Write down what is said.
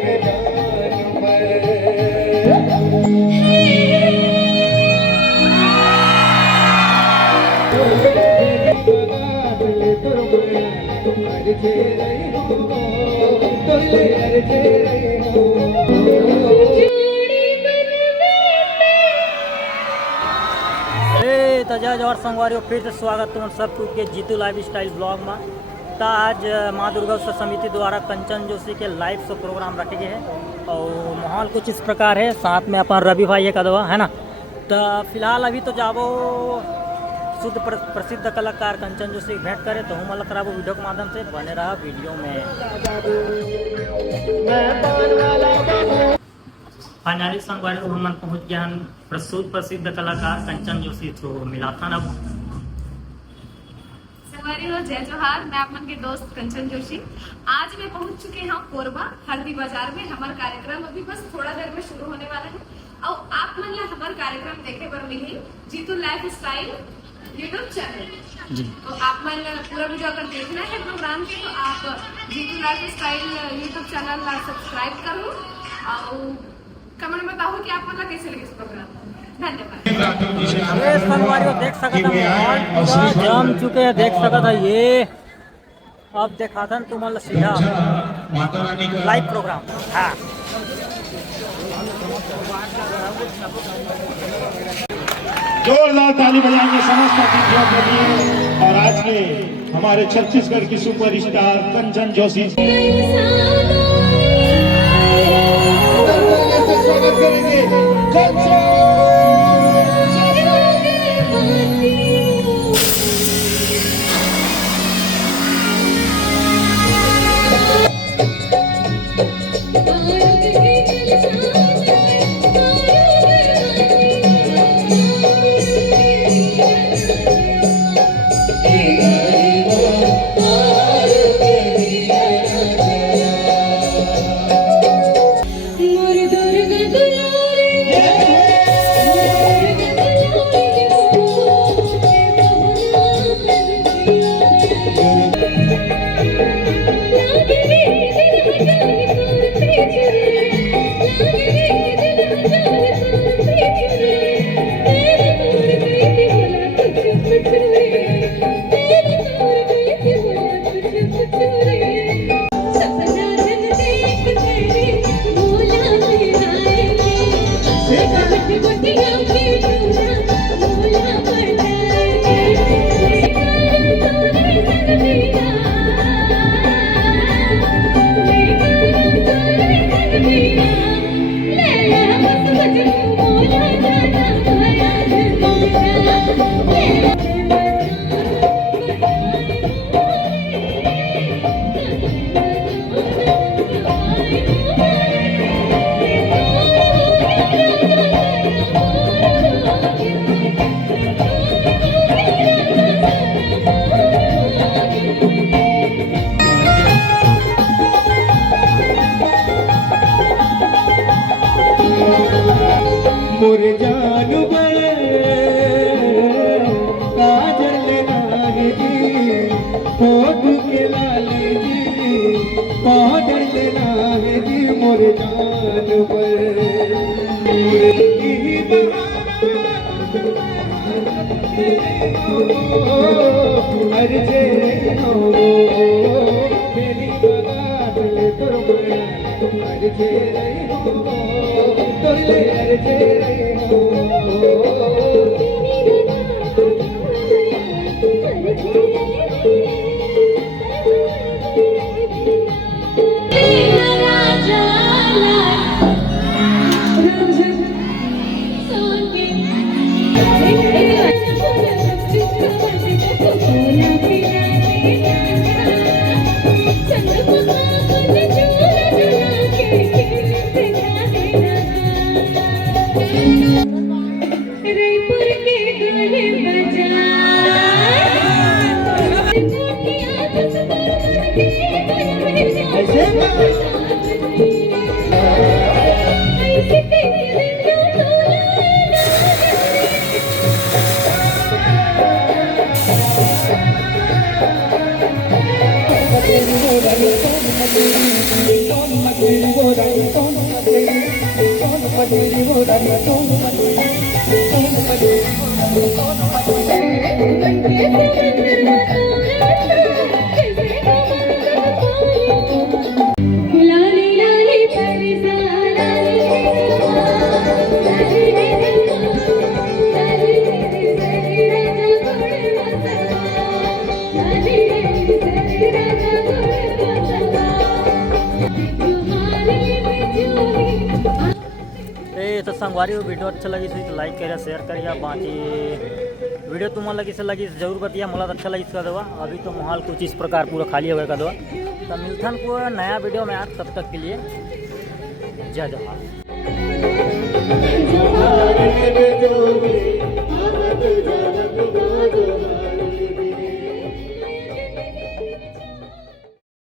मोरे जान तजाज और संगवारियों फिर से स्वागत तुम सबको के जीतू लाइफ स्टाइल ब्लॉग में। तो आज माँ दुर्गा उत्सव समिति द्वारा कंचन जोशी के लाइव शो प्रोग्राम रखे गए हैं और माहौल कुछ इस प्रकार है। साथ में अपन रवि भाई एक अदवा है ना। तो फिलहाल अभी तो जाबो शुद्ध प्रसिद्ध कलाकार कंचन जोशी भेंट करे तो हम अलग कराबो वीडियो के माध्यम से बने रहा वीडियो में। फाइनली संगवारी हम पहुँच गया प्रसिद्ध कलाकार कंचन जोशी तो मिला था ना। जय जोहार, मैं आप मन के दोस्त कंचन जोशी। आज मैं पहुंच चुके हैं कोरबा हल्दी बाजार में। हमारा कार्यक्रम अभी बस थोड़ा देर में शुरू होने वाला है और आप मन ला हमारा कार्यक्रम देखे पर मिली Jeetu lifestyle YouTube channel जी। तो आप मन पूरा वीडियो अगर देखना है प्रोग्राम के तो आप Jeetu lifestyle YouTube channel subscribe करो और कमेंट में बताओ कि आप मन कैसे लगे इस प्रोग्राम। ये संगवारियों देख सकता है जम चुके हैं, देख सकता है ये अब देखा था तुम सीधा लाइव प्रोग्राम। हाँ जोरदार ताली बजाएंगे समस्त अतिथियों के लिए। और आज के हमारे छत्तीसगढ़ की सुपरस्टार कंचन जोशी स्वागत करेंगे। मोरे जान काजल नागी होठ के लाल जी पाउडर नागी मोरे जान अर्जे मेरी अर्जे लाली लाली परिसा लाली लाली तो संगवारी वीडियो अच्छा लगी तो लाइक करिए शेयर करिए बाकी वीडियो तुम्हारा लगी से लगी जरूर बताइए मला अच्छा लगी इसका दवा अभी तो माहौल कुछ इस प्रकार पूरा खाली हो गया का दवा तो मिलथन को नया वीडियो में आज तब तक के लिए जय जवाहर।